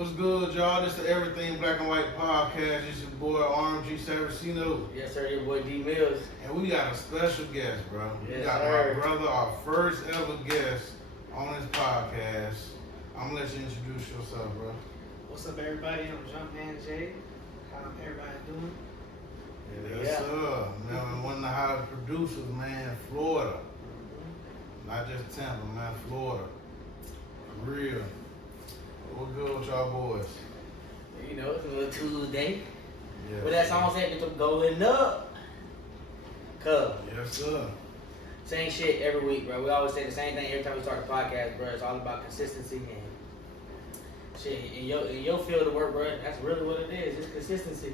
What's good, y'all? This is the Everything Black and White podcast. It's your boy RMG Saracino. Yes, sir. Your boy D Mills. And we got a special guest, bro. Yes, we got sir. my brother, our first ever guest on this podcast. I'm gonna let you introduce yourself, bro. What's up, everybody? I'm Jumpman Jay. How everybody doing? Yes, sir. Man, one of the hottest producers, man, Florida. Not just Tampa, man, Florida. For real. What good with y'all boys? You know, it's a little Tuesday. Yes. But that song said it's going up. Cuz. Yes, sir. Same shit every week, bro. We always say the same thing every time we start the podcast, bro. It's all about consistency and shit. In your field of work, bro, that's really what it is. It's consistency.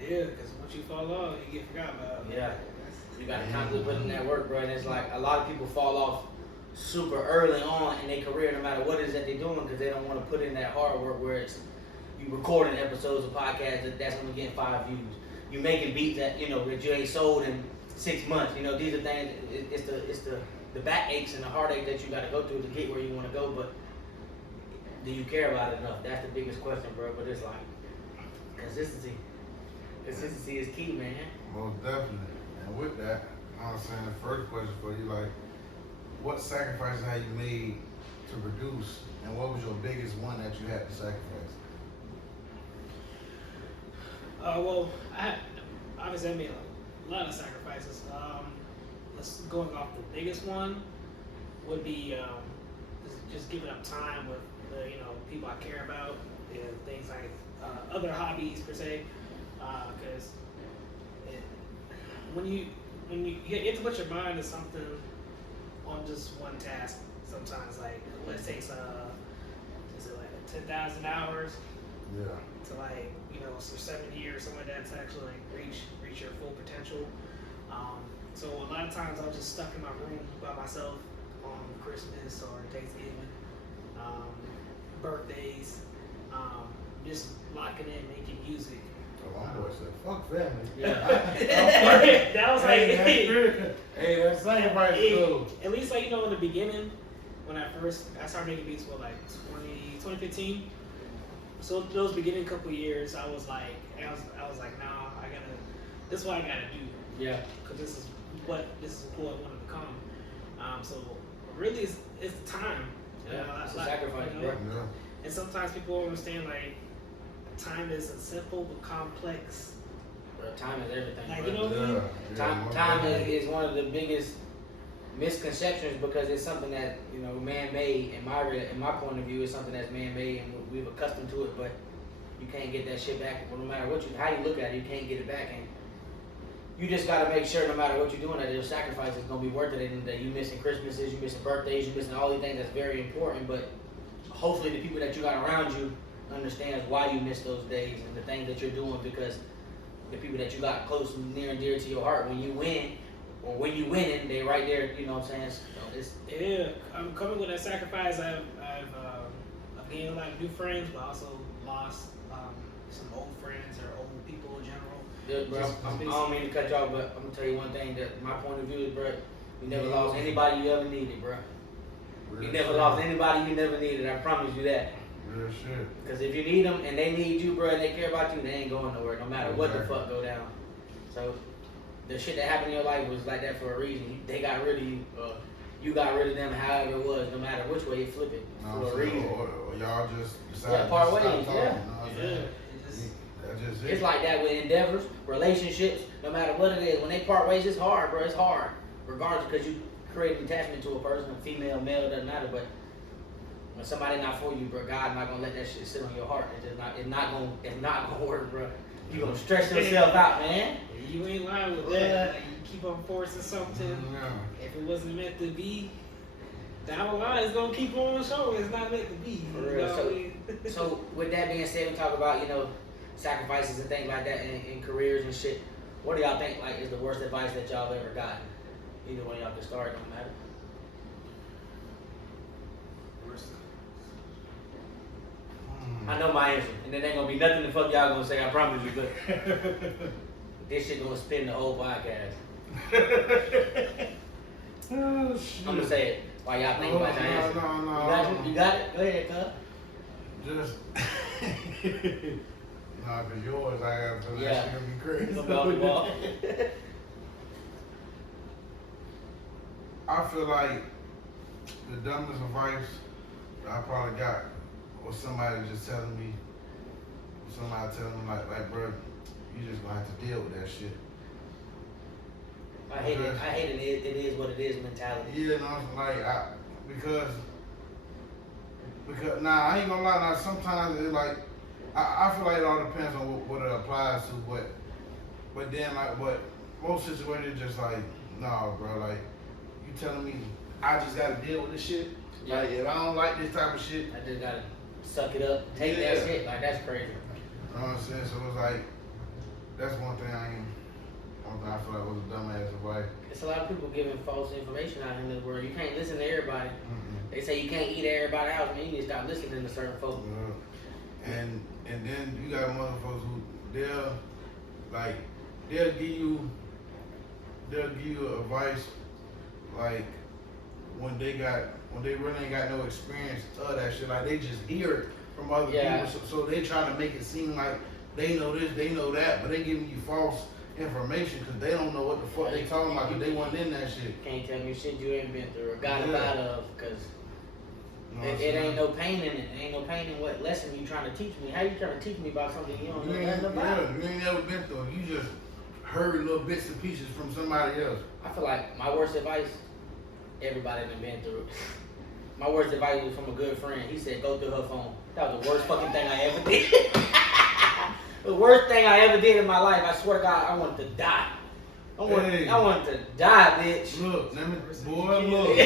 Yeah, because once you fall off, you get forgot about. Yeah. You gotta constantly put in that work, bro. And it's like a lot of people fall off super early on in their career, no matter what it is that they're doing, because they don't want to put in that hard work where it's you recording episodes of podcasts that's only getting 5 views. You making beats that that you ain't sold in 6 months. These are things. It's the backaches and the heartache that you got to go through to get where you want to go. But do you care about it enough? That's the biggest question, bro. But it's like consistency. Consistency is key, man. Most definitely. And with that, I'm saying the first question for you, like, what sacrifices have you made to produce, and what was your biggest one that you had to sacrifice? Well, obviously I made a lot of sacrifices. Going off the biggest one would be just giving up time with the people I care about and things like other hobbies per se, because when you have to put your mind to something on just one task, sometimes like what it takes is it like 10,000 hours Yeah. to for 7 years, something like that, to actually like reach your full potential. So a lot of times I was just stuck in my room by myself on Christmas or Thanksgiving, birthdays, just locking in, making music. Oh, my boy said, fuck family. Yeah. That was like, Hey, that's sacrifice too. at least in the beginning, when I started making beats for like 2015. So those beginning couple years, I was like, nah, this is what I gotta do. Yeah. Because this is who I want to become. So really, it's time. Yeah. It's a sacrifice, bro. Yeah. And sometimes people don't understand time is a simple but complex. Bro, time is everything, Like, bro. you know what I mean? Time is one of the biggest misconceptions because it's something that man-made. In my point of view, it's something that's man-made and we've accustomed to it. But you can't get that shit back. No matter how you look at it, you can't get it back. And you just gotta make sure, no matter what you're doing, that your sacrifice is gonna be worth it. And that you missing Christmases, you missing birthdays, you missing all these things. That's very important. But hopefully, the people that you got around you understands why you miss those days and the things that you're doing, because the people that you got close and near and dear to your heart, when you win or when you winning, they right there. You know what I'm saying? Yeah, I'm coming with that sacrifice. I've gained a lot of new friends, but also lost some old friends or old people in general. Yeah, bro, I don't mean to cut you off, but I'm gonna tell you one thing that my point of view is, bro, you never lost anybody you ever needed, bro. You never lost anybody you never needed. I promise you that. Real shit. Because if you need them and they need you, bro, and they care about you, they ain't going nowhere, no matter what the fuck go down. So the shit that happened in your life was like that for a reason. They got rid of you. You got rid of them. However it was, no matter which way you flip it, for a reason. Or y'all just decided part to ways. stop talking. Yeah. You know what I'm saying? That's just it. It's like that with endeavors, relationships, no matter what it is. When they part ways, it's hard, bro. It's hard. Regardless, because you create an attachment to a person, female, male, doesn't matter. But when somebody not for you, bro, God not gonna let that shit sit on your heart. It's not gonna work, bro. You gonna stress yourself out, man. You ain't lying with that. Like, you keep on forcing something. Yeah. If it wasn't meant to be, down the line, it's gonna keep on showing it's not meant to be. For real. So with that being said, we talk about sacrifices and things like that in careers and shit. What do y'all think is the worst advice that y'all ever gotten? Either way y'all can start, don't matter. I know my answer, and it ain't gonna be nothing the fuck y'all gonna say. I promise you, but this shit gonna spin the whole podcast. Oh, shit. I'm gonna say it while y'all think about your answer. No. You got it? Go ahead, cuz. Just Nah, cause yours, I got to Yeah. that shit gonna be crazy. It's about the ball. I feel like the dumbest advice I probably got was somebody just telling me, like, bro, you just gonna have to deal with that shit. I hate it. I hate it. It is what it is mentality. Yeah, no, like, because nah, I ain't gonna lie. Now, sometimes it's like, I feel like it all depends on what it applies to, but then like, but most situations just like, nah, bro, like, you telling me I just gotta deal with this shit. Yeah. Like, if I don't like this type of shit, I just gotta suck it up, take Yeah. that shit. Like that's crazy. you know what I'm saying? So it's like, that's one thing I feel like was a dumbass advice. It's a lot of people giving false information out in this world. You can't listen to everybody. Mm-mm. They say you can't eat at everybody's house, man. You need to stop listening to certain folks. Yeah. And then you got motherfuckers who they'll give you advice like when they really ain't got no experience of that shit. Like they just hear it from other Yeah. people, so they trying to make it seem like they know this, they know that, but they giving you false information because they don't know what the fuck they talking about because they wasn't in that shit. Can't tell me shit you ain't been through or got Yeah. out of because You know what I'm it saying? ain't no pain in it. It ain't no pain in what lesson you trying to teach me. How you trying to teach me about something you don't know nothing about? You ain't never been through it. You just heard little bits and pieces from somebody else. I feel like my worst advice, everybody done been through it. My worst advice was from a good friend. He said, go through her phone. That was the worst fucking thing I ever did. The worst thing I ever did in my life. I swear to God, I wanted to die. I wanted to die, bitch. Look, let me, boy, look.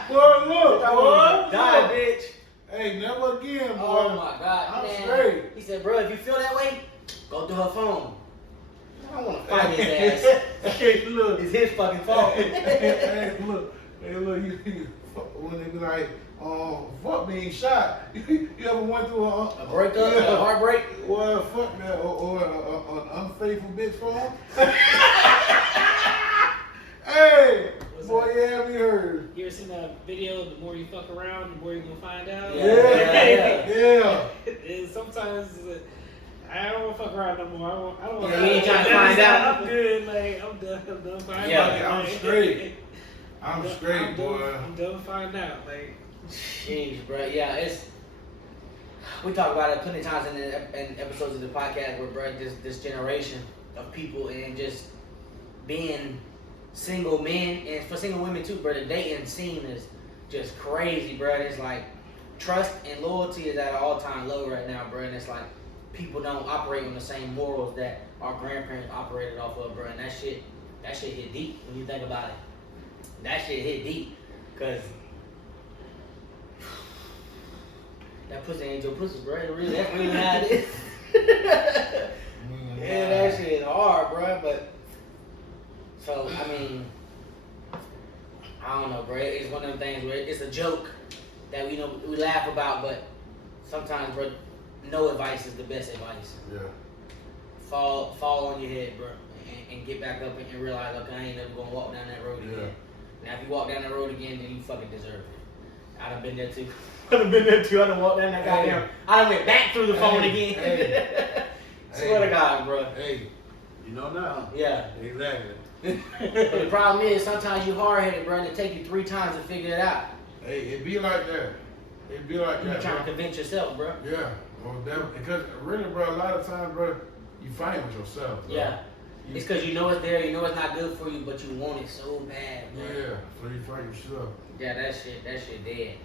I Boy, wanted to die, look. bitch. Hey, never again, boy. Oh my God, I'm man. straight. He said, bro, if you feel that way, go through her phone. I don't want to fight his ass. Hey, look. It's his fucking fault. Hey, look. When they be like, fuck being shot. You ever went through A breakup, a heartbreak. Well, fuck that, or an unfaithful bitch phone. Hey, boy, you have me heard. You ever seen that video? The more you fuck around, the more you're gonna find out. Yeah. And sometimes I don't want to fuck around no more. I don't want. Yeah, you ain't trying to find out. I'm good. Like I'm done finding Yeah, out. I'm straight. I'm straight, boy. I'm done finding out. Like, Jeez, bro. Yeah, we talk about it plenty of times in episodes of the podcast where, bro, this generation of people and just being single men and for single women too, bro. The dating scene is just crazy, bro. And it's like trust and loyalty is at an all-time low right now, bro. And it's like people don't operate on the same morals that our grandparents operated off of, bro. And that shit hit deep when you think about it. That shit hit deep, cause that pussy ain't your pussy, bro. That's really how it is. Yeah, that shit is hard, bro. But so I mean, I don't know, bro. It's one of them things where it's a joke that we laugh about, but sometimes, bro, no advice is the best advice. Yeah. Fall on your head, bro, and get back up and realize, okay, I ain't never gonna walk down that road again. Now, if you walk down that road again, then you fucking deserve it. I done been there too. I done walked down that goddamn. I done went back through the phone again. Swear to God, bro. Hey, you know now. Yeah. Exactly. But the problem is, sometimes you hard headed, bro, and it take you 3 times to figure it out. Hey, it be like that. It be like You that. trying to bro. convince yourself, bro. Yeah. Well, because really, bro, a lot of times, bro, you fight with yourself. Bro. Yeah. It's because you know it's there, you know it's not good for you, but you want it so bad, bro. Yeah. So you fight yourself. Yeah, that shit dead.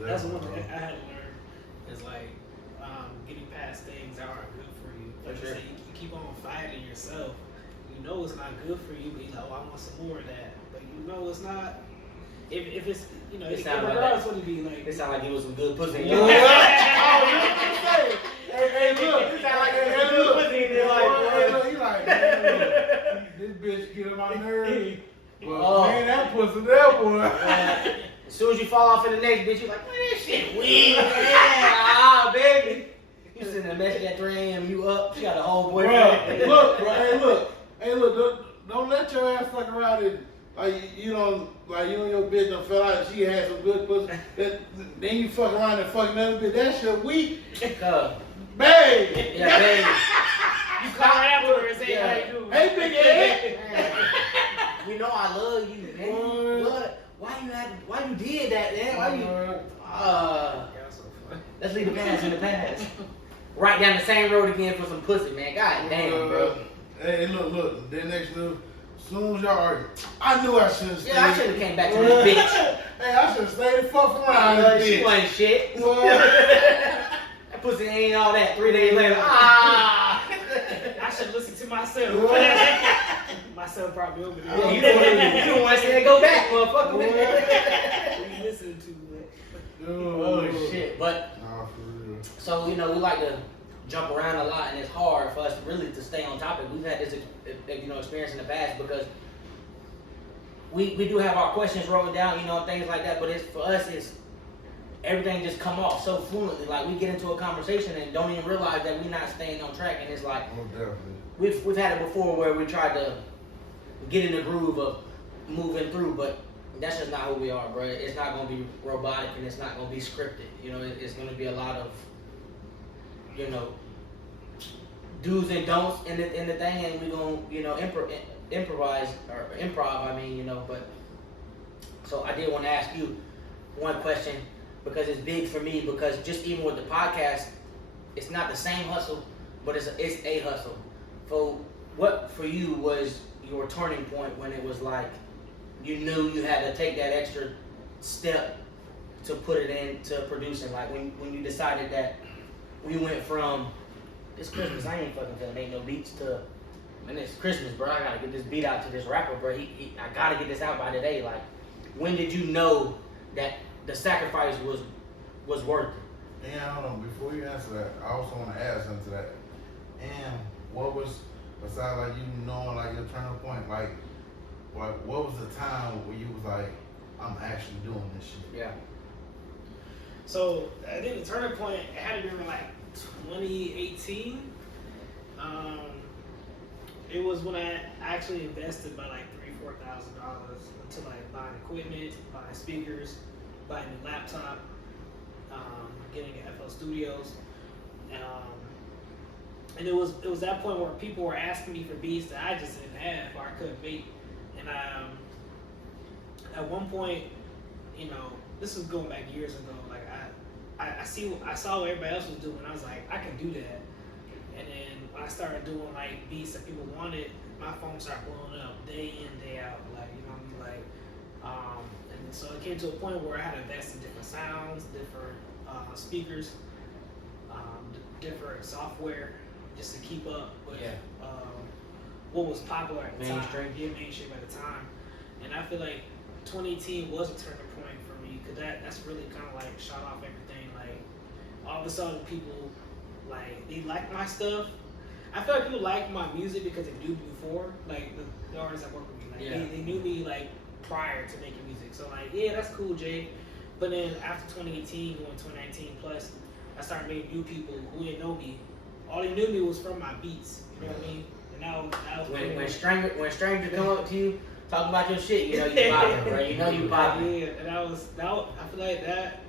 that's one thing I had to learn. Is like getting past things that aren't good for you. Like For you sure. say, you keep on fighting yourself. You know it's not good for you, but you know, I want some more of that. But you know it's not. If it's, you know, It if sound like regardless that. what it be like. It sound like it was some good pussy. Hey, look. It sound like it was some good pussy in their life, Hey, bro. look, he like, man, look, this bitch get on my nerves. Well, Oh. man, that pussy there, boy. As soon as you fall off in the next bitch, you like, man, that shit weird. Ah, baby. You sending a message at 3 a.m. You up? She got a whole boyfriend. Bro, look, bro, hey, look, don't let your ass fuck around Like you know, like you and your bitch done fell out and she had some good pussy. Then you fuck around and fuck another bitch. That shit weak. Babe. Yeah, babe. You call her afterwards and say how you doing. Hey, big head. You know I love you, man. What? Why you did that, man? Why you? Yeah, so funny. Let's leave the past in the past. Right down the same road again for some pussy, man. God damn, bro. Hey, look. Then next little, as soon as y'all argue, I knew I should have stayed. Yeah, I should have came back to this bitch. Hey, I should have stayed the fuck around this She bitch. wasn't shit. That pussy ain't all that. 3 days later, I should listen to myself. Myself probably over there. Yeah, you don't want to see that go back, motherfucker. What you listening to, man? Oh shit, but Nah, for real. so we like to jump around a lot, and it's hard for us really to stay on topic. We've had this experience in the past because we do have our questions wrote down, things like that. But for us, it's everything just come off so fluently. Like we get into a conversation and don't even realize that we're not staying on track, and it's like Oh, definitely. we've had it before where we tried to get in the groove of moving through, but that's just not who we are, bro. It's not gonna be robotic and it's not gonna be scripted. It's gonna be a lot of do's and don'ts in the thing, and we're gonna improvise or improv. But so I did want to ask you one question because it's big for me, because just even with the podcast, it's not the same hustle, but it's a hustle. So what for you was your turning point when it was like you knew you had to take that extra step to put it into producing? Like when you decided that we went from it's Christmas, I ain't fucking gonna make no beats, to man, it's Christmas, bro, I gotta get this beat out to this rapper, bro. I gotta get this out by today. Like, when did you know that the sacrifice was worth it? And hold on, before you answer that, I also want to add something to that. And what was, besides like you knowing like your turning point, like what was the time where you was like, I'm actually doing this shit? Yeah. So I think the turning point, it had to be in like 2018. It was when I actually invested by like $3,000-$4,000 into like buying equipment, buying speakers, buying a laptop, getting an FL Studios, and it was that point where people were asking me for beats that I just didn't have or I couldn't make, and at one point, this was going back years ago. Like I saw what everybody else was doing. I was like, I can do that. And then when I started doing like beats that people wanted, my phone started blowing up day in, day out. Like, and so it came to a point where I had to invest in different sounds, different speakers, different software, just to keep up with what was popular at the Mainstream. time. Yeah, mainstream at the time. And I feel like 2018 was a turning point for me, because that's really kind of like shot off everything. Like, all of a sudden people, like, they like my stuff. I feel like people like my music because they knew me before. Like, the artists that work with me, like, they knew me like prior to making music. So like, yeah, that's cool, Jay. But then after 2018, going 2019 plus, I started meeting new people who didn't know me. All they knew me was from my beats. You know what I mean? And that was when strangers come up to you talking about your shit, you popping, bro. You popping. Yeah, and I feel like that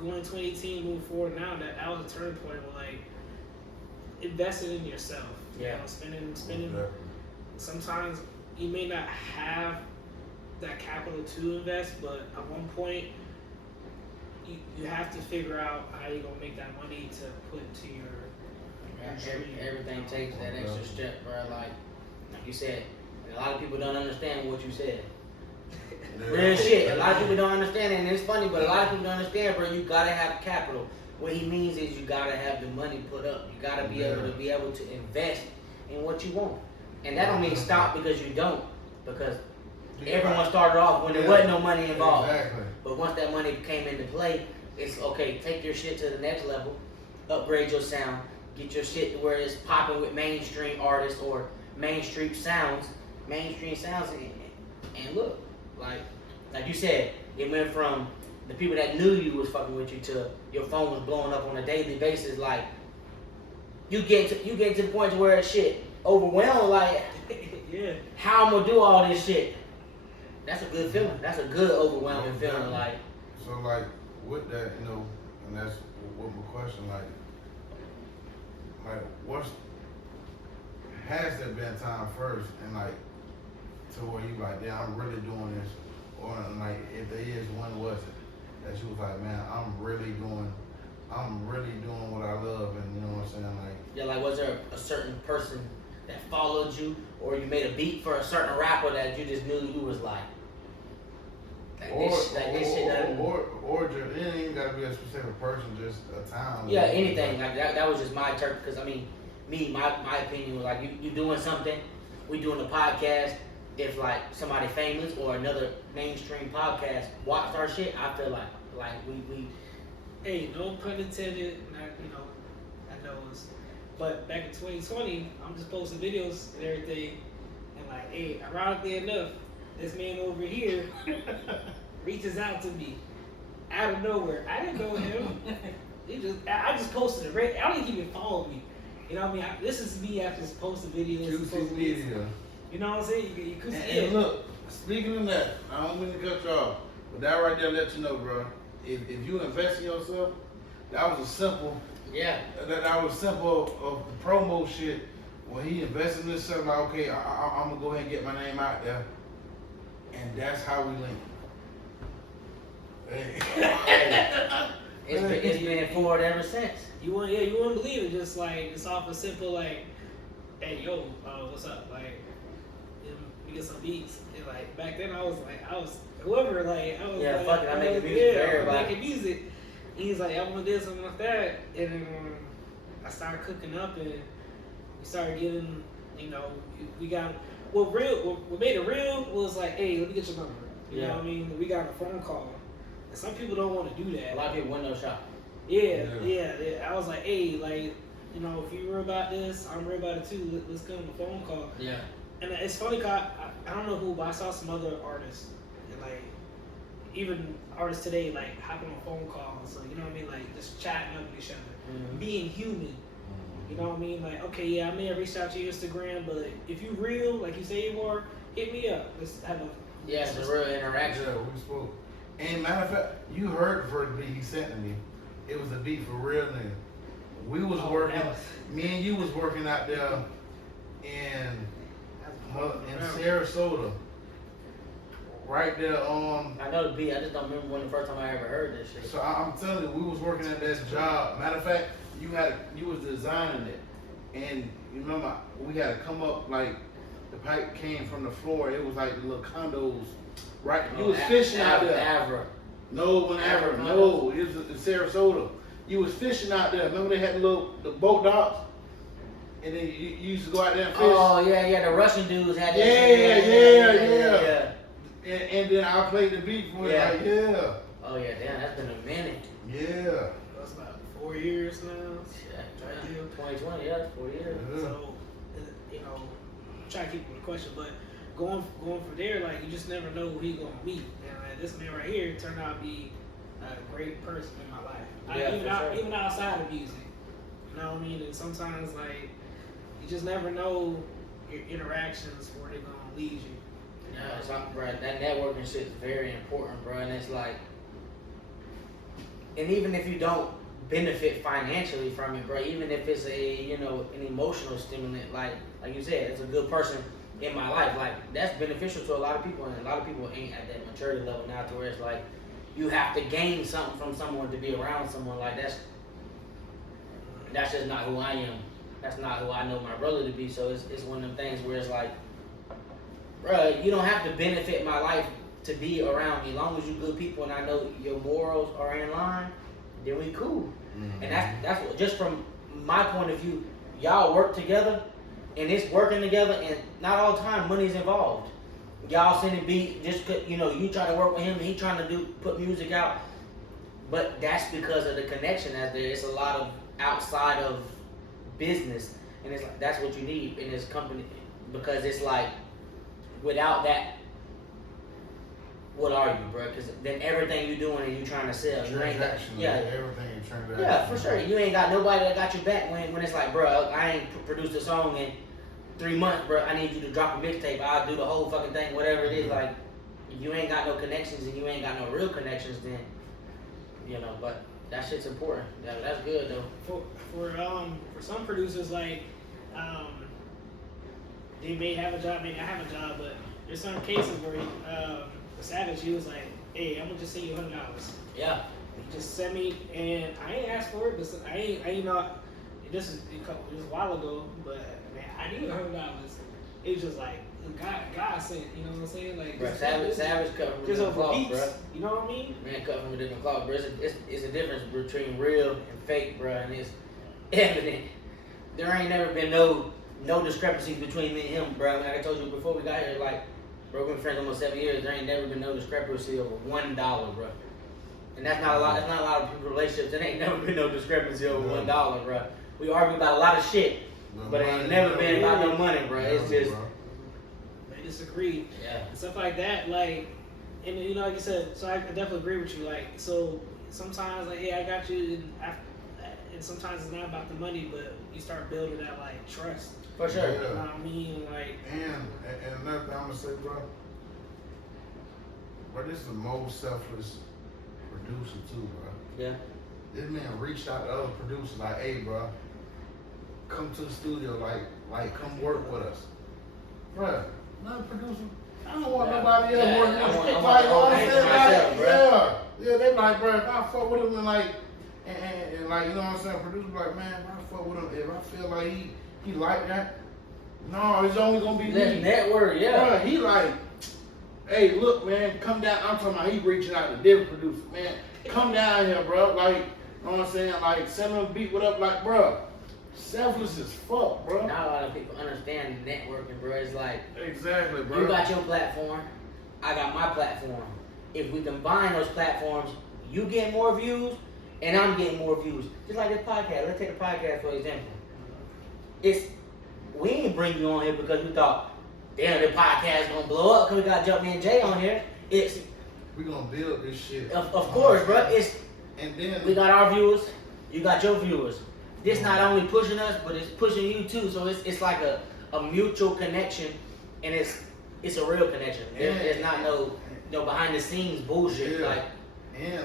going 2018, moving forward now, that was a turning point where like investing in yourself. Yeah. Spending. Sometimes you may not have that capital to invest, but at one point you have to figure out how you're gonna make that money to put into your Everything takes that extra step, bro. Like you said, a lot of people don't understand what you said. Real shit. A lot of people don't understand it, and it's funny, but a lot of people don't understand, bro. You gotta have capital. What he means is you gotta have the money put up. You gotta be able to invest in what you want, and that don't mean stop because you don't, because everyone started off when there wasn't no money involved. Exactly. But once that money came into play, it's okay. Take your shit to the next level, upgrade your sound, get your shit to where it's popping with mainstream artists or mainstream sounds, and look, like you said, it went from the people that knew you was fucking with you to your phone was blowing up on a daily basis. Like you get to the point to where shit overwhelmed. Like, yeah, how I'm gonna do all this shit? That's a good feeling. That's a good overwhelming Yeah. feeling. Like, So like with that, you know, and that's what my question, like what's has there been time first and like to where you like, yeah, I'm really doing this, or like if there is, when was it that you was like, man, I'm really doing what I love, and you know what I'm saying, like. yeah, like was there a certain person that followed you, or you made a beat for a certain rapper that you just knew you was like this shit doesn't. Or just, it ain't even gotta be a specific person, just a time. Yeah, anything like that. That was just my turn, because I mean, my opinion was like you doing something, we doing a podcast. If like somebody famous or another mainstream podcast watched our shit, I feel like we. Hey, no pun intended. Not, you know, I know it's, but back in 2020, I'm just posting videos and everything, and like, hey, ironically enough, this man over here reaches out to me out of nowhere. I didn't know him. I just posted it. I don't even follow me. You know what I mean? This is me after just posting videos. QC Media. You know what I'm saying? You could And look, speaking of that, I don't mean to cut you off, but that right there let you know, bro. If you invest in yourself, that was a simple. Yeah. That was simple of the promo shit. When he invested in himself, like, okay, I'm gonna go ahead and get my name out there, and that's how we link. Hey. It's been forward ever since. You wouldn't believe it. Just like it's off a simple like, hey yo, what's up? Like, we get some beats. And like back then, I was whoever like I was yeah, like, fuck it, I make music for everybody. Making music. He's like, I want this, I want that, and then I started cooking up, and we started getting, you know, we got what made it real was like, hey, let me get your number. You know what I mean? We got a phone call, and some people don't want to do that. A lot of people window shop. Yeah. I was like, hey, like, you know, if you're real about this, I'm real about it too. Let's go on the phone call. Yeah. And it's funny, cause I don't know who, but I saw some other artists, and like, even artists today, like, hopping on phone calls, so, you know what I mean, like, just chatting up with each other, being human. You know what I mean? Like, okay, yeah, I may have reached out to your Instagram, but if you real, like you say you are, hit me up. Let's have a it's a real interaction. Yeah, we spoke. And matter of fact, you heard the first beat he sent to me. It was a beat for real nigga. We was working. Me and you was working out there in Sarasota. Right there on. I know the beat. I just don't remember when the first time I ever heard this shit. So I'm telling you, we was working at that job. Matter of fact, you was designing it, and you remember we had to come up like the pipe came from the floor. It was like the little condos. Right, you was fishing out there. Avra. No, when Avra. No, it was in Sarasota. You was fishing out there. Remember they had the boat docks? And then you used to go out there and fish. Oh, yeah, the Russian dudes had that. Yeah. And then I played the beat for it. Like, yeah. Oh, yeah, damn, that's been a minute. Yeah. That's about 4 years now. Yeah, 2020, yeah, 4 years. Yeah. So, you know, I'm trying to keep with the question, but going from there, like, you just never know who he gonna meet. And like, this man right here turned out to be a great person in my life. Yeah, even outside of music. You know what I mean? And sometimes, like, you just never know your interactions where they're gonna lead you. Yeah, it's like, bro, that networking shit is very important, bro. And it's like, and even if you don't benefit financially from it, bro, even if it's an emotional stimulant, like you said, it's a good person in my life, like that's beneficial to a lot of people, and a lot of people ain't at that maturity level now to where it's like you have to gain something from someone to be around someone. Like that's just not who I am. That's not who I know my brother to be. So it's one of them things where it's like, bro, you don't have to benefit my life to be around me. As long as you good people and I know your morals are in line, then we cool. Mm-hmm. And that's what, just from my point of view, y'all work together and it's working together, and not all the time money's involved. Y'all sending beat just cause, you try to work with him and he trying to put music out. But that's because of the connection that's there. It's a lot of outside of business, and it's like that's what you need in this company, because it's like without that, what are you, bro? Because then everything you doing and you trying to sell, you ain't got everything you transaction. Yeah, for sure. You ain't got nobody that got your back when it's like, bro, I ain't produced a song in 3 months, bro. I need you to drop a mixtape. I'll do the whole fucking thing, whatever it is. Like, if you ain't got no connections and you ain't got no real connections, then you know. But that shit's important. That's good though. For some producers, like they may have a job, may not have a job, but there's some cases where Savage, he was like, "Hey, I'm gonna just send you $100." Yeah. He just sent me, and I ain't asked for it, but I ain't not. This is a while ago, but man, I need $100. It was just like God sent, you know what I'm saying? Like Bro, Savage cut from a just different over cloth, beats, bro. you know what I mean? Man cut from a different cloth, bro. It's a difference between real and fake, bro, and it's evident. There ain't never been no discrepancies between me and him, bro. Like I told you before we got here, like, bro, we've been friends almost 7 years. There ain't never been no discrepancy over $1, bro. And that's not a lot. That's not a lot of people's relationships. There ain't never been no discrepancy over $1, bro. We argue about a lot of shit, but it ain't never been about no money, bro. It's just They disagree. yeah. And stuff like that, like, and you know, like you said, so I definitely agree with you. Like, so sometimes, like, hey, I got you, and sometimes it's not about the money, but you start building that like trust. For sure. Yeah. You know what I mean? Like, And another thing I'm gonna say, bro, this is the most selfless producer too, bro. Yeah. This man reached out to other producers like, hey, bro, come to the studio, like come work with us, bro. Another producer, I don't want nobody else working with me. Like, yeah, they like, bro, if I fuck with him and like, and like, you know what I'm saying, producer like, man, if I fuck with him, if I feel like he like that, no, it's only gonna be Let's me. network, yeah. Bro, he like, hey, look, man, come down. I'm talking about he reaching out to different producers, man. Come down here, bro. Like, you know what I'm saying? Like, send him a beat, what up? Like, bro, selfless as fuck, bro. Not a lot of people understand networking, bro. It's like, Exactly, bro. you got your platform, I got my platform. If we combine those platforms, you get more views, and I'm getting more views. Just like this podcast. Let's take the podcast for example. We ain't bring you on here because we thought, damn, the podcast gonna blow up because we got Jumpman Jay on here. We gonna build this shit. Of course, bro. And then We got our viewers, you got your viewers. This not only pushing us, but it's pushing you too. So it's like a mutual connection, and it's a real connection. There's not no behind the scenes bullshit. Yeah.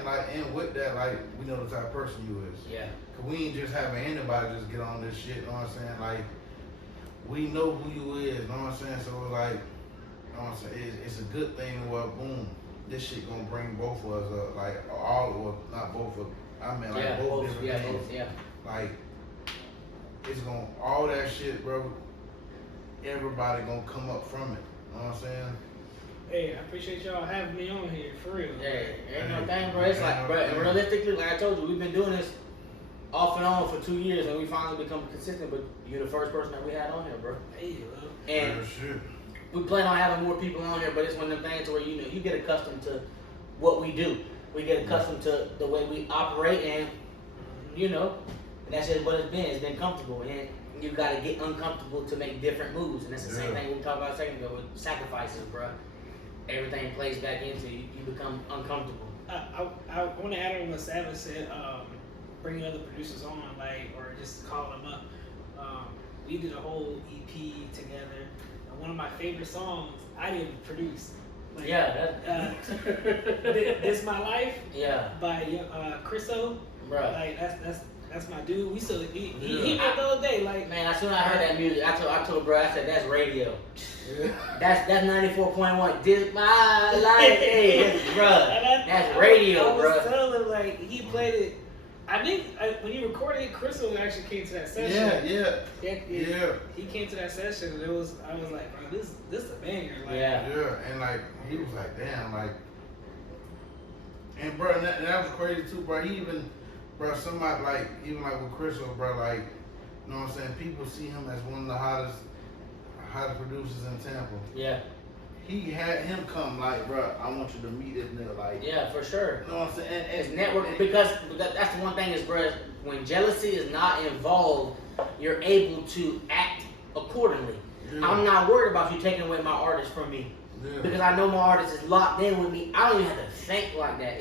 Like, and with that, like, we know the type of person you is. yeah. Cause we ain't just having anybody just get on this shit, you know what I'm saying? Like, we know who you is, you know what I'm saying? So it's like, you know what I'm saying? It's a good thing where, boom, this shit gonna bring both of us up, like, all of us, not both of, I mean, like, both different things. yeah. Like, it's gonna, all that shit, bro, everybody gonna come up from it, you know what I'm saying? hey, I appreciate y'all having me on here, for real. Yeah, ain't no thing, bro. It's like, bro, and realistically, like I told you, we've been doing this off and on for 2 years, and we finally become consistent. But you're the first person that we had on here, bro. Hey, well. And we plan on having more people on here, but it's one of them things where you get accustomed to what we do. We get accustomed to the way we operate, and and that's just what it's been. It's been comfortable, and you got to get uncomfortable to make different moves. And that's the same thing we talked about a second ago with sacrifices, bro. Everything plays back into you. You become uncomfortable. I want to add on what Savage said, bringing other producers on, like, or just calling them up. We did a whole EP together. And one of my favorite songs I didn't produce. Like, This My Life. Yeah. By Chriso. Bro. Like that's my dude. We still he met the other day. Like, man, as soon as I heard that music, I told bro, I said that's radio. Yeah. That's 94.1. This my life, hey, bro. That's radio, bro. I was telling him, like, he played it. I think when he recorded it, Crystal actually came to that session. Yeah. He came to that session, and I was like, bro, this is a banger. Like, Yeah, and like he was like, damn, like, and bro, and that was crazy too, bro. He even, bro, somebody like, even like with Crystal, bro, like, you know what I'm saying? People see him as one of the hottest producers in Tampa. yeah, He had him come like, bro, I want you to meet this nigga, like, yeah, for sure. you know what I'm saying? It's networking because that's the one thing is, bro. When jealousy is not involved, you're able to act accordingly. Yeah. I'm not worried about you taking away my artist from me because I know my artist is locked in with me. I don't even have to think like that.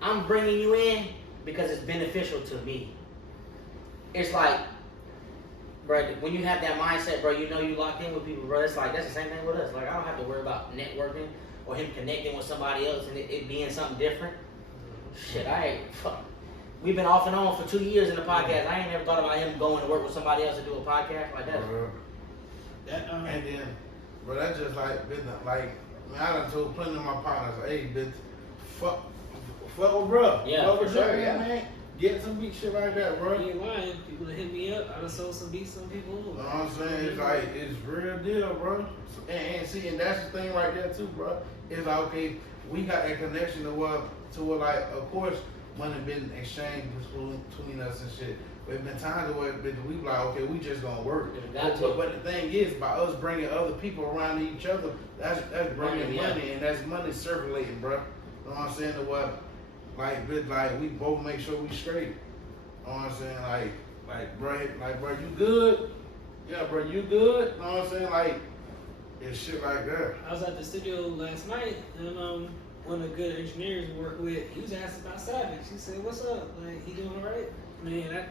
I'm bringing you in because it's beneficial to me. It's like, bro, when you have that mindset, bro, you know you locked in with people, bro. It's like that's the same thing with us. Like I don't have to worry about networking or him connecting with somebody else and it being something different. Shit, we've been off and on for 2 years in the podcast. I ain't never thought about him going to work with somebody else to do a podcast like that. And then, bro, that's just like, like, man, I done told plenty of my partners, hey, bitch, fuck with bro. Yeah, fuck for with sure, bro, yeah. man. Get some beat shit like that, bro. You ain't lying. People that hit me up, I done sold some beats some people. You know what I'm saying? It's like, it's real deal, bro. And see, and that's the thing right there too, bro. It's like, okay, we got that connection to what, like, of course, money been exchanged between us and shit. But it's been times where we be like, okay, we just gonna work. But the thing is, by us bringing other people around each other, that's bringing money, and that's money circulating, bro. You know what I'm saying? To what, like we both make sure we straight. You know what I'm saying? Like, bro, you good? Yeah, bro, you good? You know what I'm saying? Like, it's shit like that. I was at the studio last night, and one of the good engineers we work with, he was asking about Savage. He said, "What's up? Like, he doing alright?" Man,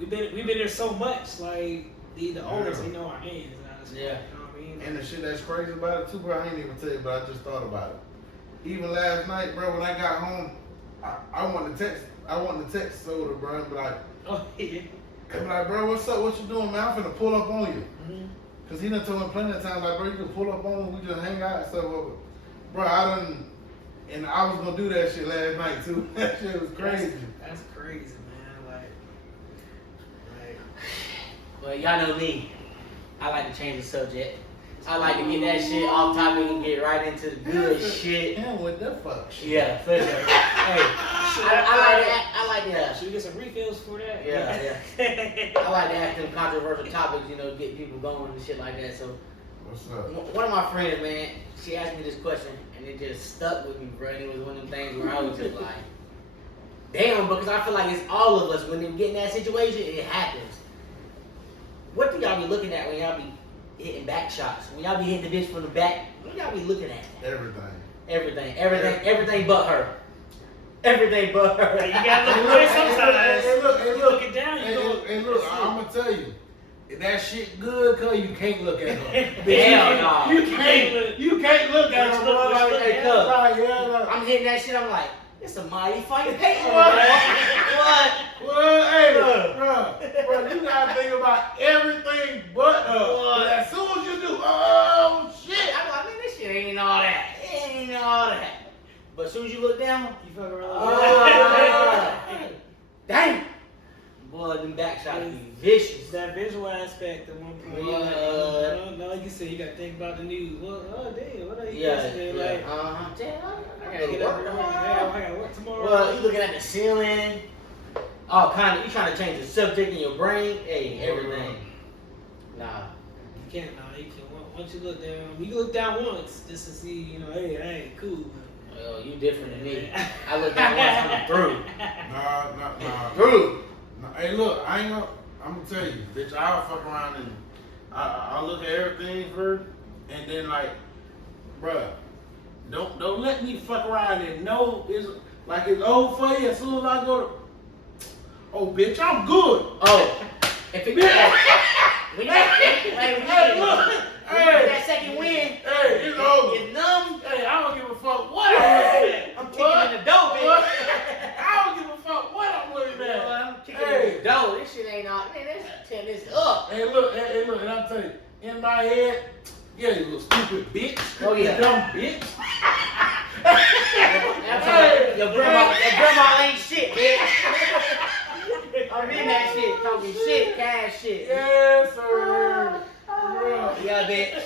we've been there so much. Like, the owners, they know our names. Yeah. You know what I mean? And the shit that's crazy about it too, bro, I ain't even tell you, but I just thought about it. Even last night, bro, when I got home, I wanted to text Soda, bro, and be like, Oh yeah. and be like, bro, what's up? What you doing, man? I'm finna pull up on you. Mm-hmm. Cause he done told me plenty of times, like, bro, you can pull up on me, we just hang out and stuff. Bro, and I was gonna do that shit last night too. That shit was crazy. That's crazy, man. Like. Well, y'all know me. I like to change the subject. I like to get that shit off topic and get right into the good shit. Damn, what the fuck shit? Yeah, for sure. Hey, I like that. Should we get some refills for that? Yeah. I like to ask them controversial topics, get people going and shit like that. So, What's up? one of my friends, man, she asked me this question and it just stuck with me, bro. And it was one of them things where I was just like, damn, because I feel like it's all of us when they get in that situation, it happens. What do y'all be looking at when y'all be hitting back shots? When y'all be hitting the bitch from the back, what y'all be looking at? Everything but her. Everything but her. You gotta look away sometimes. Hey, You looking down, you go. Hey, look, I'm gonna tell you. If that shit good, cuz you can't look at her. Hell no. You can't look at her, bro. Like, Hey, cuz. yeah, I'm hitting that shit, I'm like, it's a mighty fight paper. What? What? Well, hey, bro, you gotta think about everything but her. What? As soon as you do, oh shit. I'm like, man, this shit ain't all that. It ain't all that. But as soon as you look down, you fuck around. Dang. Boy, them back shots be vicious. That visual aspect at one point. No, like you said, you gotta think about the news. Well, oh damn, what are you yesterday? Like, Damn, I gotta get up tomorrow. I gotta work tomorrow. Well, you looking at the ceiling, all kind of. You trying to change the subject in your brain, everything. Nah. You can't. Once you look down, you look down once just to see, hey, cool. Well, you different than me. I look down once, I'm through. Nah. Through. Hey, look, I'm gonna tell you, bitch, I'll fuck around and I'll look at everything first, and then like, bruh, don't let me fuck around and know it's over for you as soon as I go to, oh, bitch, I'm good. Oh, if it when you that second win, hey, it's over. It's numb. Hey, I don't give a fuck what I'm looking at. I'm kicking in the dough, bitch. I don't give a fuck what I'm looking at. I'm kicking in the dough. This shit ain't all. Man, tear this up. Hey, look, and I'll tell you, in my head, yeah, you little stupid bitch. Oh, yeah. You dumb bitch. Your grandma ain't shit, bitch. I'm in that shit, talking shit, cash shit. Yes, sir. Yeah, bitch.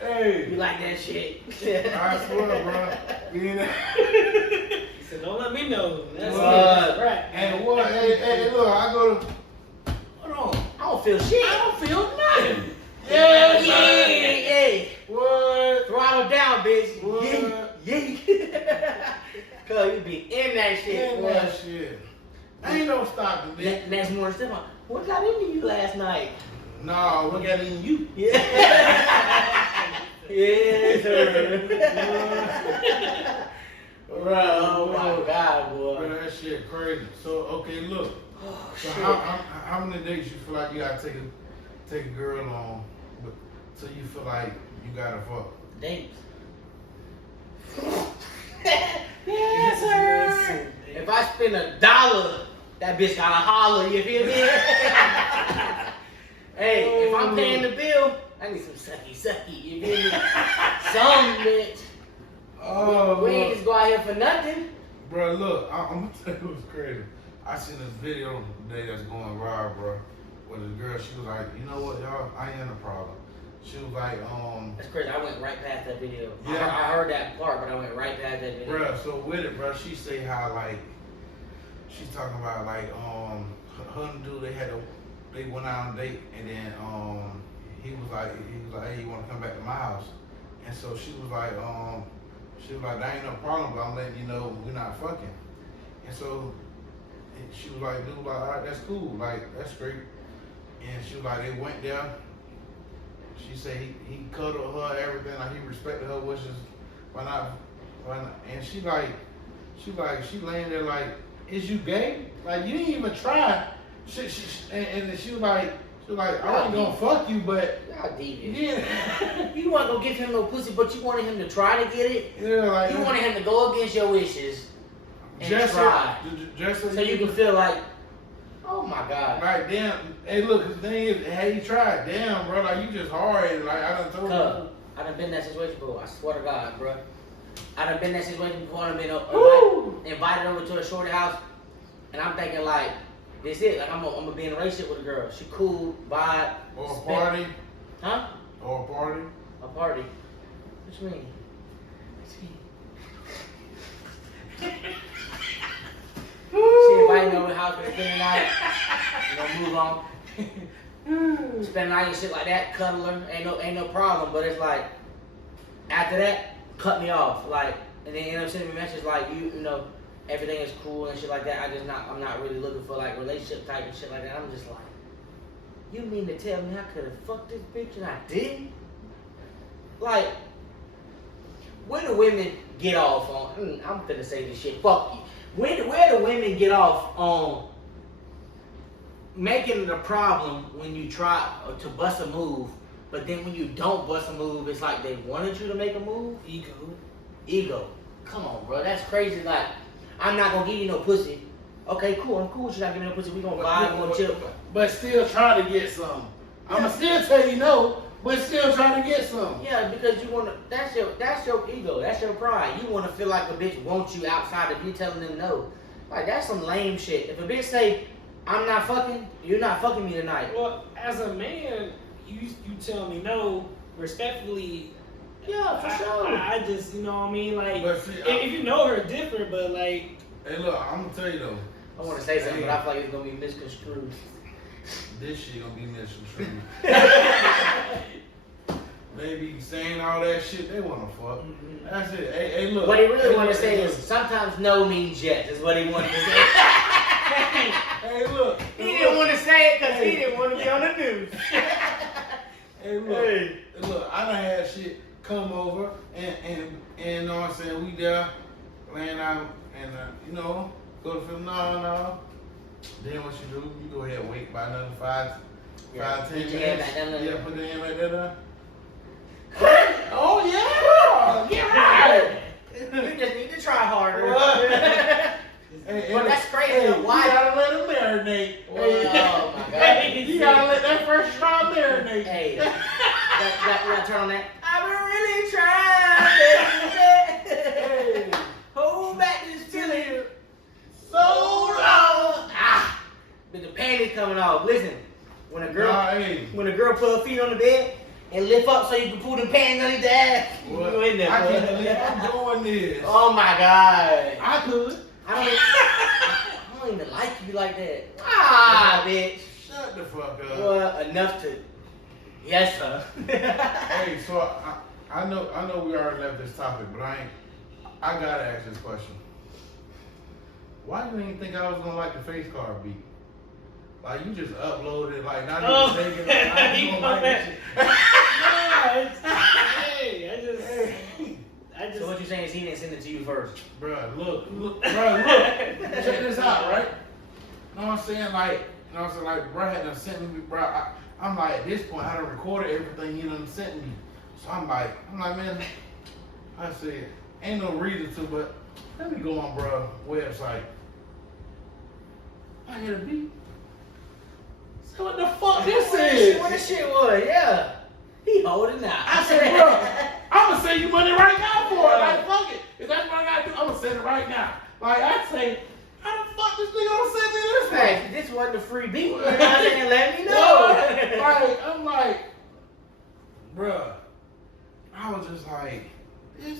Hey. You like that shit? I swear, bro. He said, don't let me know. That's right. And what? Hey, look, I go to. Hold on. I don't feel shit. I don't feel nothing. Yeah. What? Throttle down, bitch. What? Yeah. Cause you be in that shit, In boy. that shit. Ain't no stopping, bitch. Next morning, step on. What got into you last night? No, what got in you? Yeah. Yes, sir. Oh my God, boy. Bro, that shit crazy. So, okay, look. Oh, So shit. how many days you feel like you gotta take a girl on, but so you feel like you gotta fuck? Dates. Yes, sir. If I spend $1, that bitch gotta holler, you feel me? Hey, if I'm paying the bill, I need some sucky, you feel me? Some bitch. Oh, we ain't just go out here for nothing. Bro, look, I'm gonna tell you what's crazy. I seen this video today that's going viral, bro. Where this girl, she was like, you know what, y'all, I ain't a problem. She was like, That's crazy. I went right past that video. Yeah. I heard that part, but I went right past that video. bro, so with it, bro, she say how, like, she's talking about, like, her and dude, they went out on a date, and then, he was like, hey, you wanna come back to my house? And so she was like, that ain't no problem, but I'm letting you know we're not fucking. And so she was like, dude, like, all right, that's cool, like, that's great. And she was like, they went there. She said he cuddled her, everything, like he respected her wishes. Why not? And she laying there like, is you gay? Like, you didn't even try. And she was like, I ain't gonna fuck you, but y'all devious. yeah. You wasn't gonna give him no pussy, but you wanted him to try to get it. Yeah, like you wanted him to go against your wishes and try, so you can feel like, oh my God. Like, damn, hey, look, the thing is, hey, you tried, damn, bro, like, you just hard, like, I done told you. I done been in that situation before, I swear to God, bro. I done been in that situation before, I done been invited over to a shorty house, and I'm thinking, like, this it, like, I'm gonna be in a relationship with a girl. She cool, vibe. Or a party. Huh? Or a party. A party. What you mean? She invited me over the house for the spend the night. You gonna move on. Spend the night and shit like that, cuddle her, ain't no problem. But it's like, after that, cut me off. Like, and then you know, sending me messages like, you know, everything is cool and shit like that. I'm not really looking for like relationship type and shit like that. I'm just like, you mean to tell me I could have fucked this bitch and I didn't? Like, where do women get off on? I'm finna say this shit. Fuck you. Where do women get off on making it a problem when you try to bust a move, but then when you don't bust a move, it's like they wanted you to make a move? Ego. Come on, bro. That's crazy. Like, I'm not gonna give you no pussy. Okay, cool. I'm cool. She's not giving me no pussy. We gonna vibe, we gonna chill. But still trying to get some. Yeah. I'ma still tell you no, but still trying to get some. Yeah, because you wanna. That's your ego. That's your pride. You wanna feel like a bitch wants you outside of you telling them no. Like, that's some lame shit. If a bitch say, I'm not fucking, you're not fucking me tonight. Well, as a man, you tell me no respectfully. Yeah, for sure. I just, you know what I mean? Like, See, if you know her different, but like. Hey, look, I'm gonna tell you though. I want to say something, but I feel like it's gonna be misconstrued. This shit gonna be misconstrued. Baby saying all that shit, they wanna fuck. Mm-hmm. That's it. Hey, look. What he really want to say is sometimes no means yes. Is what he wanted to say. Hey, look. He didn't want to say it because he didn't want to be on the news. Hey, look. I done had shit come over and you know what I'm saying, we there laying out and you know, go to film, no. Then what you do, you go ahead and wait by another 5-10 minutes. Yeah, put the hand right there. Oh yeah! Get right! You just need to try harder. Well, that's crazy. Hey, Why? You gotta let it marinate. Oh my God. You gotta let that first try marinate. Hey, you gotta turn on that. I've been really trying, baby. Hold back this feeling so long. But the panties coming off. Listen, when a girl put her feet on the bed and lift up so you can pull the panties underneath the ass, you go in there. I can't believe I'm doing this. Oh my God. I could. I don't even like you like that. Bitch. Shut the fuck up. Well, enough to. Yes, sir. Hey, so I know we already left this topic, but I gotta ask this question. Why you didn't think I was gonna like the face card beat? Like, you just uploaded, like, not even thinking, like, I ain't gonna like this shit. So what you saying is he didn't send it to you first? Bruh, look. Check this out, right? You know what I'm saying? Like, bruh had done sent me, bruh. I'm like, at this point, I done recorded everything he done sent me. So I'm like, man, I said, ain't no reason to, but let me go on bro website. I hear the beat. So what the fuck this is? What the shit was, yeah. He holding out. I said, bro, I'm gonna send you money right now for it. Like, fuck it. If that's what I gotta do, I'm gonna send it right now. Like, I say, how the fuck this nigga gonna send me this Hey, thing? this wasn't a free beat. I didn't let me know. Like, I'm like, bruh, I was just like, this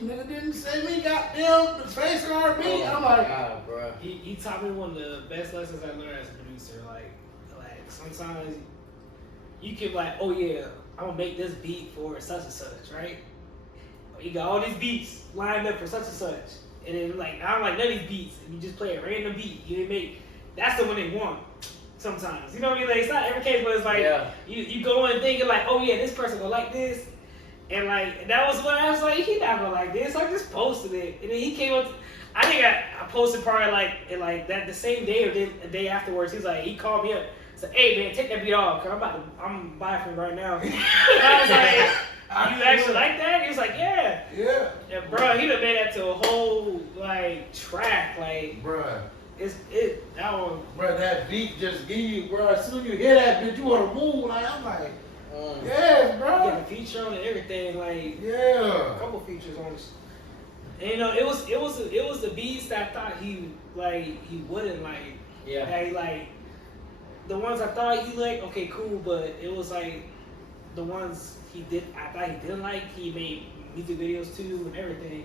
nigga didn't send me goddamn the face card beat. I'm like, God, bro. He taught me one of the best lessons I learned as a producer. Like sometimes you can like, oh yeah, I'm gonna make this beat for such and such, right? You got all these beats lined up for such and such, and then like I don't like none of these beats, and you just play a random beat. You didn't make. That's the one they want. Sometimes, you know what I mean? Like it's not every case, but it's like you go in thinking like, oh yeah, this person gonna like this. And like that was when I was like, he not gonna like this. So I just posted it, and then he came up. I think I posted probably like in like that the same day or the day afterwards. He's like, he called me up, said, "Hey man, take that beat off, cause I'm buying from right now." And I was like, "You actually like that?" He was like, "Yeah." yeah. And bro, he done made that to a whole like track, like Bruh. that one. Bruh, that beat just give you, bruh, as soon as you hear that bitch, you wanna move. Like, I'm like, yes, bro. Getting a feature on it, everything, like Yeah. a couple features on it. And you know, it was the beats that I thought he wouldn't like. Yeah. That he like the ones I thought he liked, okay, cool, but it was like the ones I thought he didn't like, he made music videos too and everything.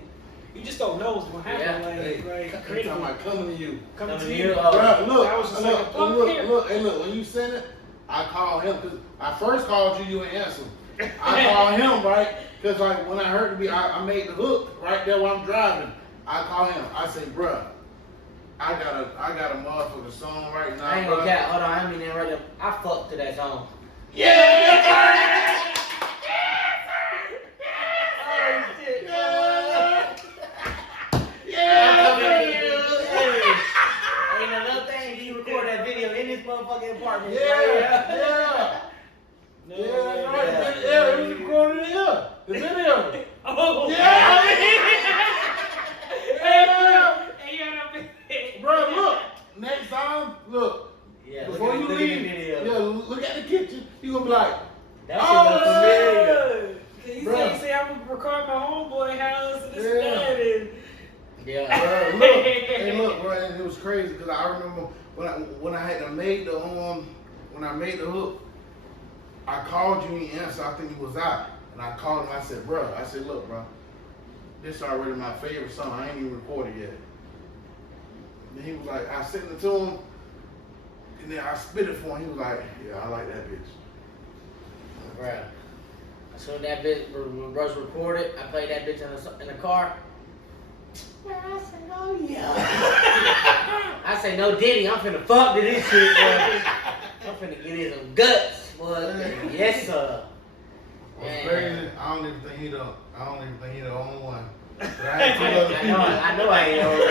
You just don't know what's gonna happen. Hey, like I'm creatively. talking about coming to you. Coming to you. Bruh, look, I was just like, look, when you send it, I call him, because I first called you, you ain't answer. I called him, right? Because like when I heard the beat, I made the hook right there while I'm driving. I call him. I say, bruh, I got a motherfucking song right now. I ain't gonna cap. Hold on, I mean right up. I fucked to that song. Yeah! Oh shit! Ain't another thing. You record that video in this motherfucking apartment. Yeah! No, Yeah, right. Yeah, it was recorded in here. The video. Oh, Yeah! Hey, Bro, look. Next time, look. Yeah, Before you look leave, at the video. yeah, look at the kitchen. You gonna be like, That shit look familiar. You say I'm recording my homeboy house and this and that and Yeah. bro, look. Hey, look, bro, and it was crazy because I remember when I had to make the when I made the hook, I called you and you answered. I think he was out, and I called him. I said, bro, look, bro, this already my favorite song. I ain't even recorded yet. And he was like, I sent it to him, and then I spit it for him. He was like, yeah, I like that bitch. Bruh. As soon as that bitch was recorded, I played that bitch in the car. Man, I said, oh yeah. I say, no Diddy, I'm finna fuck to this shit, boy. I'm finna get in some guts, boy. Yes, sir. What's crazy? I don't even think he the only one. But I had two other people. I know I ain't the only one.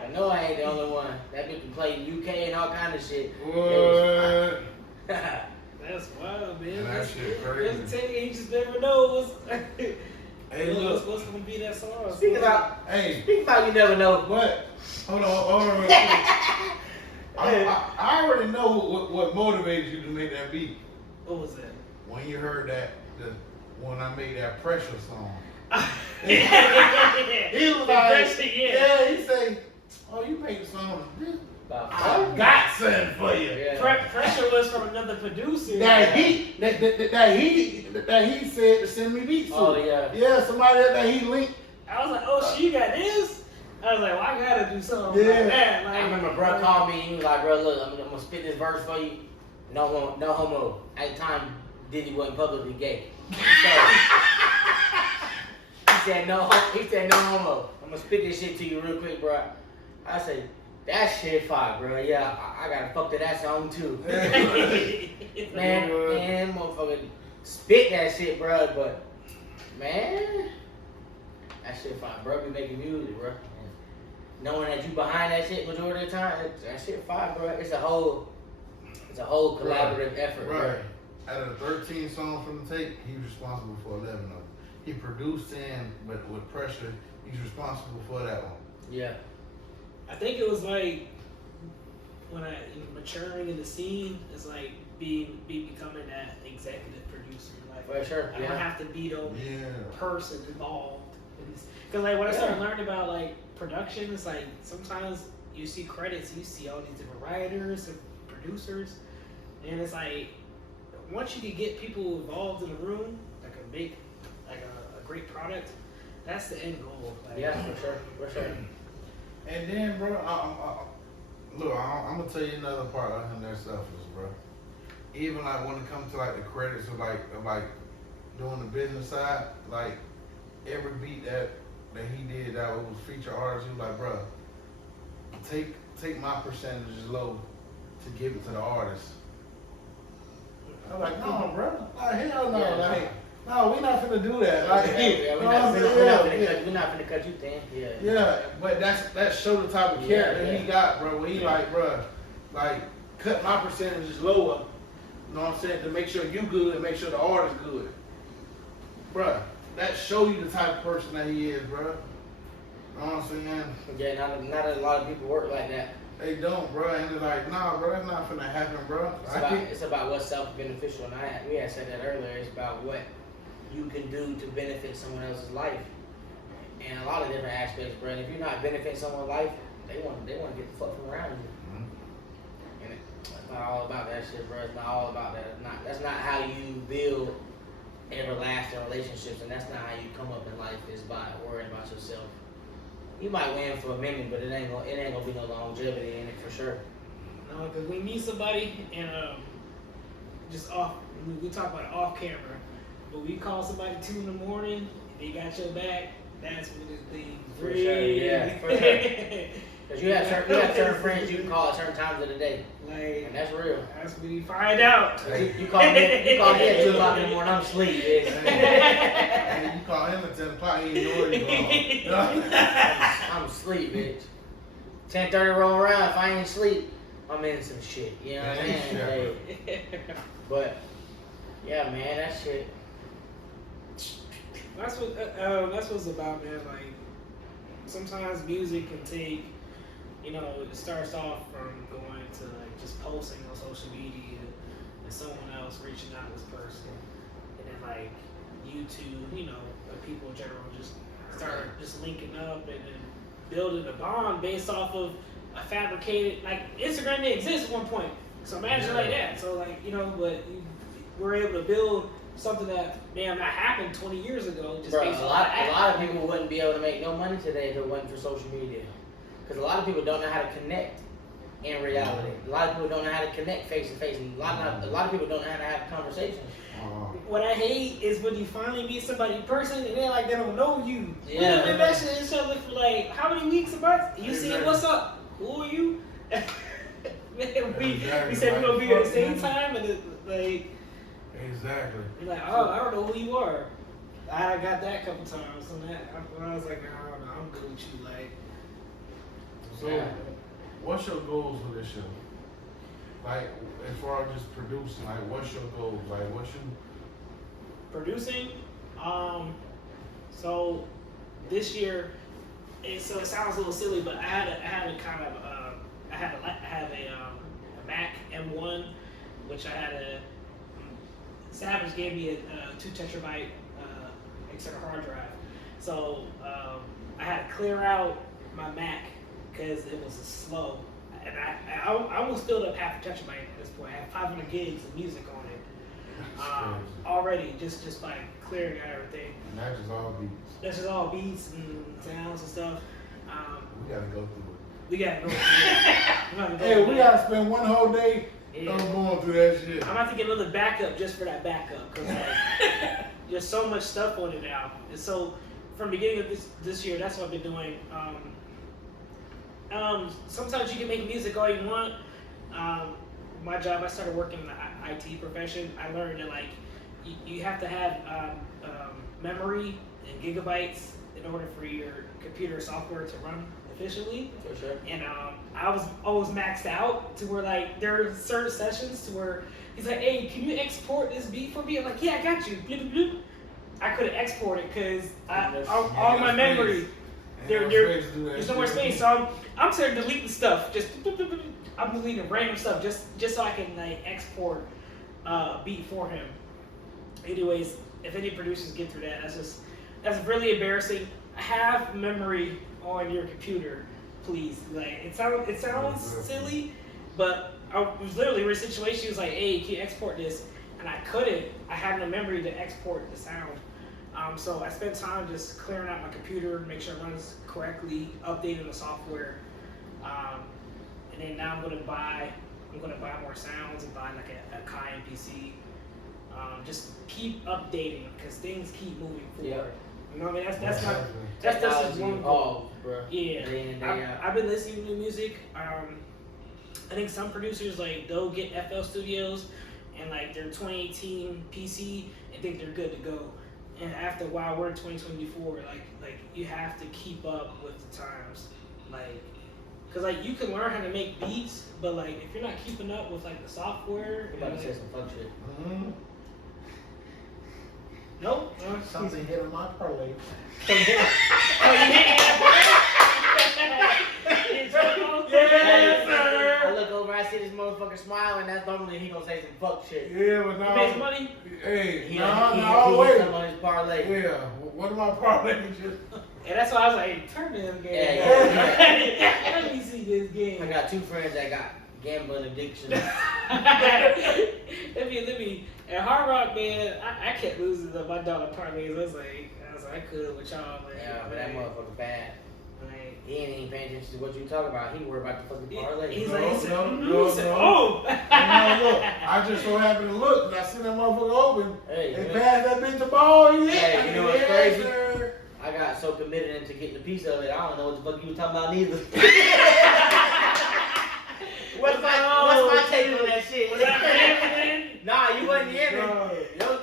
I know I ain't the only one. That bitch can play in UK and all kind of shit. What? that's wild, man. And that shit crazy. That's tell you just never know Hey, look. what's gonna be that song. Speak about you never know. What? Hold on real quick. I already know what motivated you to make that beat. What was that? When you heard when I made that pressure song. He was like, he say, oh, you made the song. I got something for you. Yeah. Pressure was from another producer. That he said to send me beats to. Oh yeah. Yeah, somebody that he linked. I was like, oh, she got this. I was like, well, I gotta do something like that. Like, I remember bro called me and he was like, bro, look, I'm gonna spit this verse for you. No homo. At the time, Diddy wasn't publicly gay. So, he said no homo. I'm gonna spit this shit to you real quick, bro. I said, that shit fire, bro. Yeah, I gotta fuck to that song too. man, motherfucker, spit that shit, bro. But man, that shit fire, bro. Be making music, bro. And knowing that you behind that shit majority of the time, that shit fire, bro. It's a whole collaborative effort, bro. Right. out of the 13 songs from the tape, he's responsible for 11 of them. He produced 10, but with pressure, he's responsible for that one. Yeah. I think it was like when maturing in the scene is like becoming that executive producer. Like, For sure. I don't have to be the only Yeah. person involved. Because like when I started learning about like production, it's like sometimes you see credits, you see all these different writers and producers, and it's like once you can get people involved in the room that can make like a great product, that's the end goal. Like, Yeah, for sure. And then, bro, look, I'm gonna tell you another part of him that's selfless, bro. Even like when it comes to like the credits of like doing the business side, like every beat that he did that was feature artists, he was like, bro, take my percentages low to give it to the artist. I'm like, no, bro, like hell no, like. No, we're not finna do that. Like, we're not finna cut you thin. Yeah. Yeah, but that show the type of character he got, bro. Where he like, bro, like cut my percentages lower. You know what I'm saying? To make sure you good and make sure the artist good, bro. That show you the type of person that he is, bro. You know what I'm saying? Yeah, not a lot of people work like that. They don't, bro. And they're like, nah, bro, that's not finna happen, bro. It's about what's self-beneficial, and we had said that earlier. It's about what you can do to benefit someone else's life, and a lot of different aspects, bro. And if you're not benefiting someone's life, they want to get the fuck from around you. Mm-hmm. And it's not all about that shit, bro. It's not all about that. That's not how you build everlasting relationships, and that's not how you come up in life. Is by worrying about yourself. You might win for a minute, but it ain't gonna be no longevity in it for sure. No, because we meet somebody and just off. We talk about it off camera. But we call somebody 2 in the morning, they got your back, that's when this thing For sure, yeah, for sure. Because you have certain friends you can call at certain times of the day. Like, and that's real. That's when you find out. You call me at 2 o'clock in the morning, I'm asleep, bitch. And you call him at 10 o'clock, he ain't know where you going. I'm asleep, bitch. 10:30 roll around, if I ain't asleep, I'm in some shit. You know what I mean? But, yeah, man, that shit. That's what it's about, man. Like sometimes music can take, it starts off from going to like just posting on social media and someone else reaching out to this person, and then like YouTube, like people in general just start just linking up and then building a bond based off of a fabricated, like Instagram didn't exist at one point, so imagine like that. So like but we're able to build something that may have not happened 20 years ago. Just based a on lot of people wouldn't be able to make no money today if it wasn't for social media. Because a lot of people don't know how to connect in reality. A lot of people don't know how to connect face to face. And a lot of people don't know how to have conversations. What I hate is when you finally meet somebody in person and they're like, they don't know you. Yeah. We've been messaging each other for like, how many weeks, a month? You see what's up? Who are you? Man, we said we're going to be at the same time and it's like... Exactly. You're like, oh, I don't know who you are. I got that a couple times. And I was like, I don't know, I'm good with you. Like, so, what's your goals for this show? Like, as far as just producing, like, what's your goals? Like, what's you producing? So this year, it sounds a little silly, but I had a Mac M1, which I had a. Savage gave me a 2 terabyte external hard drive, so I had to clear out my Mac because it was slow, and I almost filled up half a terabyte at this point. I had 500 gigs of music on it already, just by clearing out everything. And that's just all beats. That's just all beats and sounds and stuff. We gotta go through it. We gotta go through it. Hey, we gotta spend one whole day. I'm going through that shit. I'm about to get another backup just for that backup because like, there's so much stuff on it now. And so from the beginning of this year, that's what I've been doing. Sometimes you can make music all you want. My job, I started working in the IT profession. I learned that like you have to have memory and gigabytes in order for your computer software to run officially. For sure. And I was always maxed out to where like there are certain sessions to where he's like, hey, can you export this beat for me? I'm like, yeah, I got you. Bloop, bloop, bloop. I couldn't export it because all my memory, there's no more space. So I'm starting to delete the stuff. Just I'm deleting random stuff just so I can like export a beat for him. Anyways, if any producers get through that, that's really embarrassing. Have memory on your computer, please. Like it sounds silly, but I was literally in a situation. She was like, "Hey, can you export this?" And I couldn't. I had no memory to export the sound. So I spent time just clearing out my computer, make sure it runs correctly, updating the software, and then now I'm gonna buy more sounds and buy like a Kai MPC. Just keep updating because things keep moving forward. Yeah. You know what I mean? That's technology one evolved, bro. Yeah. Day in, day out. I've been listening to new music. I think some producers like they'll get FL Studios and like their 2018 PC and think they're good to go. And after a while, we're in 2024. Like you have to keep up with the times, like, cause like you can learn how to make beats, but like if you're not keeping up with like the software, You about to say some fuck shit. Mm-hmm. Nope. Something hit on my parlay. Oh, you hit Yes, sir. I look over, I see this motherfucker smiling. That's normally he gonna say some fuck shit. Yeah, but You now. made some money? Hey, He no, wait. hit on his parlay. Yeah, what am I parlay just? And that's why I was like, hey, turn this game. Yeah. Let me see this game. I got two friends that got gambling addictions. let me. At Hard Rock, man, I kept losing my dollar parlays. I was like, I could with y'all, man. Yeah, but that motherfucker bad. Like, He ain't even paying attention to what you talking about. He worried about the fucking parlay. He's No, like, he said, no, he said, no. oh. No, look, I just so happened to look and I see that motherfucker open. Hey, They man. passed that bitch the ball. He hit. Hey, you know what's crazy? Sir. I got so committed into getting a piece of it, I don't know what the fuck you were talking about neither. What's my take on that shit? Was that gambling? Nah, you wasn't hearing No. me.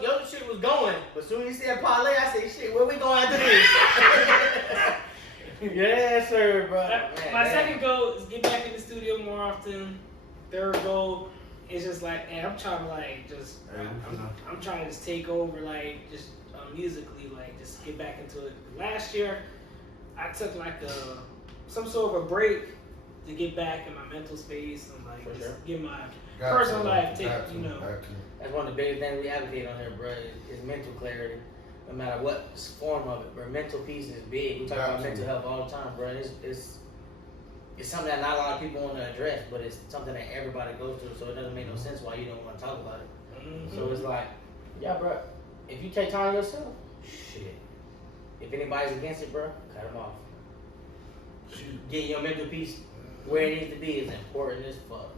Your shit was going, but soon as you said parlay, I said, shit, where we going after this? Yes, sir, bro. My second goal is get back in the studio more often. Third goal is just like, hey, I'm trying to like just, I'm trying to just take over like just musically, like just get back into it. Last year, I took like some sort of a break to get back in my mental space and like For just sure. get my personal life take, you know. That's one of the biggest things we advocate on here, bro, is mental clarity. No matter what form of it, bro. Mental peace is big. We talk about mental health all the time, bro. It's something that not a lot of people want to address, but it's something that everybody goes through, so it doesn't make no sense why you don't want to talk about it. Mm-hmm. So it's like, yeah, bro, if you take time to yourself, shit. If anybody's against it, bro, cut them off. Getting your mental peace where it needs to be is important as fuck.